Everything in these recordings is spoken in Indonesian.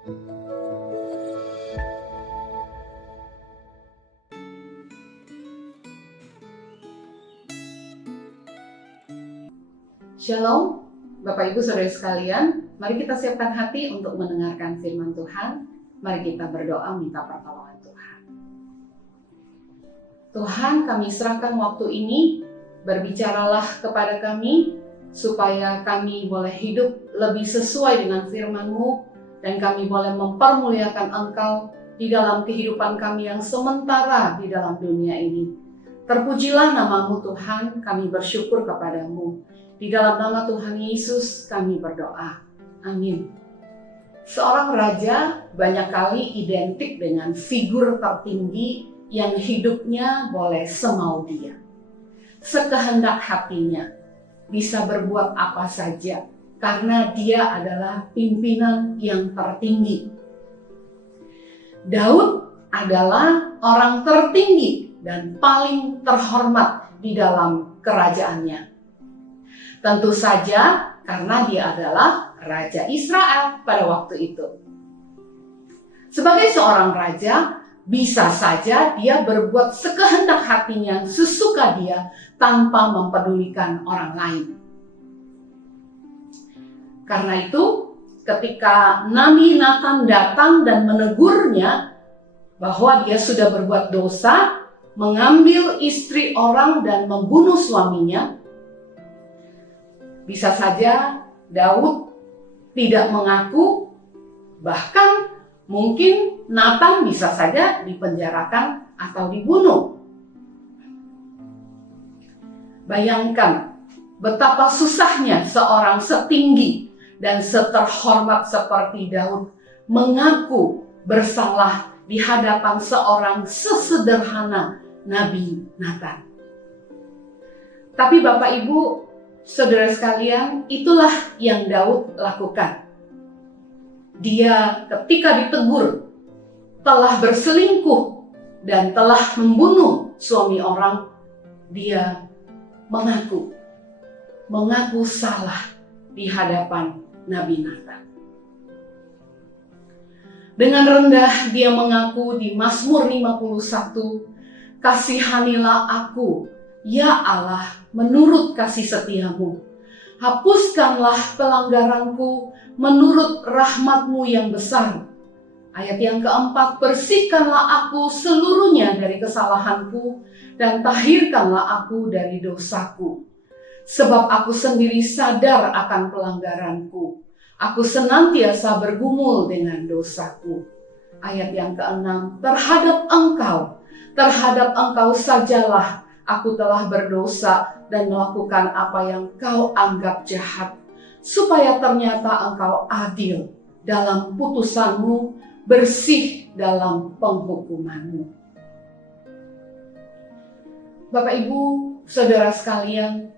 Shalom, Bapak Ibu Saudara sekalian, mari kita siapkan hati untuk mendengarkan firman Tuhan. Mari kita berdoa minta pertolongan Tuhan. Tuhan, kami serahkan waktu ini, berbicaralah kepada kami, supaya kami boleh hidup lebih sesuai dengan firman-Mu, dan kami boleh mempermuliakan Engkau di dalam kehidupan kami yang sementara di dalam dunia ini. Terpujilah nama-Mu Tuhan, kami bersyukur kepadamu. Di dalam nama Tuhan Yesus kami berdoa. Amin. Seorang raja banyak kali identik dengan figur tertinggi yang hidupnya boleh semau dia. Sekehendak hatinya, bisa berbuat apa saja karena dia adalah pimpinan yang tertinggi. Daud adalah orang tertinggi dan paling terhormat di dalam kerajaannya. Tentu saja karena dia adalah Raja Israel pada waktu itu. Sebagai seorang raja, bisa saja dia berbuat sekehendak hatinya, sesuka dia, tanpa mempedulikan orang lain. Karena itu, ketika Nabi Nathan datang dan menegurnya bahwa dia sudah berbuat dosa, mengambil istri orang dan membunuh suaminya, bisa saja Daud tidak mengaku, bahkan mungkin Nathan bisa saja dipenjarakan atau dibunuh. Bayangkan betapa susahnya seorang setinggi dan seterhormat seperti Daud mengaku bersalah di hadapan seorang sesederhana Nabi Nathan. Tapi Bapak Ibu, Saudara sekalian, itulah yang Daud lakukan. Dia ketika ditegur telah berselingkuh dan telah membunuh suami orang, dia mengaku salah di hadapan Nabi Nathan. Dengan rendah dia mengaku di Mazmur 51, "Kasihanilah aku, ya Allah, menurut kasih setiamu. Hapuskanlah pelanggaranku menurut rahmat-Mu yang besar." Ayat yang keempat, "Bersihkanlah aku seluruhnya dari kesalahanku dan tahirkanlah aku dari dosaku. Sebab aku sendiri sadar akan pelanggaranku. Aku senantiasa bergumul dengan dosaku." Ayat yang keenam, terhadap engkau sajalah aku telah berdosa dan melakukan apa yang kau anggap jahat, supaya ternyata engkau adil dalam putusanmu, bersih dalam penghukumanmu. Bapak Ibu, Saudara sekalian,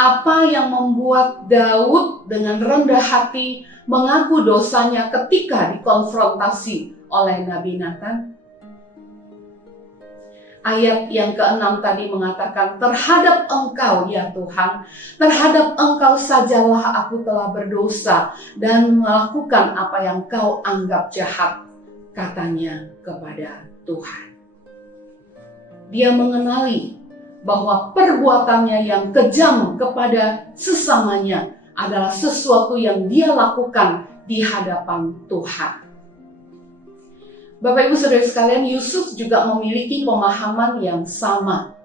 apa yang membuat Daud dengan rendah hati mengaku dosanya ketika dikonfrontasi oleh Nabi Nathan? Ayat yang ke-6 tadi mengatakan, "Terhadap engkau ya Tuhan, terhadap engkau sajalah aku telah berdosa dan melakukan apa yang kau anggap jahat," katanya kepada Tuhan. Dia mengenali bahwa perbuatannya yang kejam kepada sesamanya adalah sesuatu yang dia lakukan di hadapan Tuhan. Bapak Ibu Saudara sekalian, Yusuf juga memiliki pemahaman yang sama.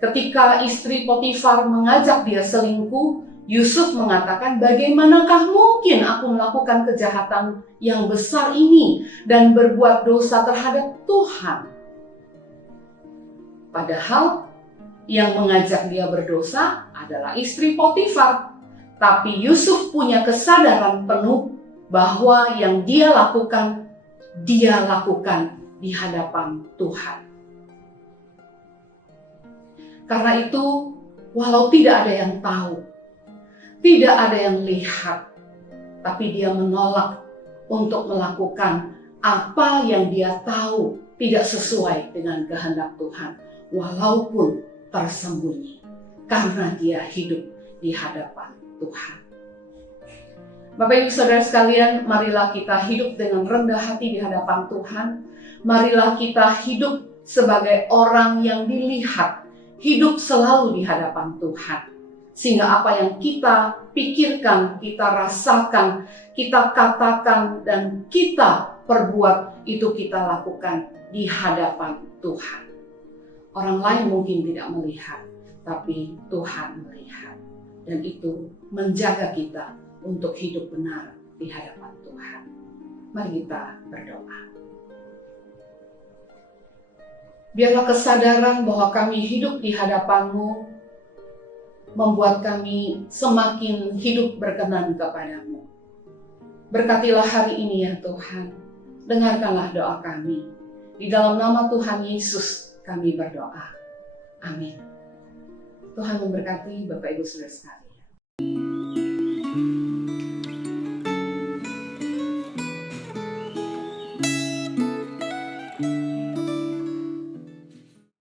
Ketika istri Potifar mengajak dia selingkuh, Yusuf mengatakan, "Bagaimanakah mungkin aku melakukan kejahatan yang besar ini dan berbuat dosa terhadap Tuhan?" Padahal yang mengajak dia berdosa adalah istri Potifar. Tapi Yusuf punya kesadaran penuh bahwa yang dia lakukan di hadapan Tuhan. Karena itu, walau tidak ada yang tahu, tidak ada yang lihat, tapi dia menolak untuk melakukan apa yang dia tahu tidak sesuai dengan kehendak Tuhan, walaupun tersembunyi, karena dia hidup di hadapan Tuhan. Bapak Ibu Saudara sekalian, marilah kita hidup dengan rendah hati di hadapan Tuhan. Marilah kita hidup sebagai orang yang dilihat, hidup selalu di hadapan Tuhan. Sehingga apa yang kita pikirkan, kita rasakan, kita katakan, dan kita perbuat, itu kita lakukan di hadapan Tuhan. Orang lain mungkin tidak melihat, tapi Tuhan melihat. Dan itu menjaga kita untuk hidup benar di hadapan Tuhan. Mari kita berdoa. Biarlah kesadaran bahwa kami hidup di hadapan-Mu membuat kami semakin hidup berkenan kepadamu. Berkatilah hari ini ya Tuhan. Dengarkanlah doa kami. Di dalam nama Tuhan Yesus kami berdoa. Amin. Tuhan memberkati Bapak Ibu Saudara sekalian.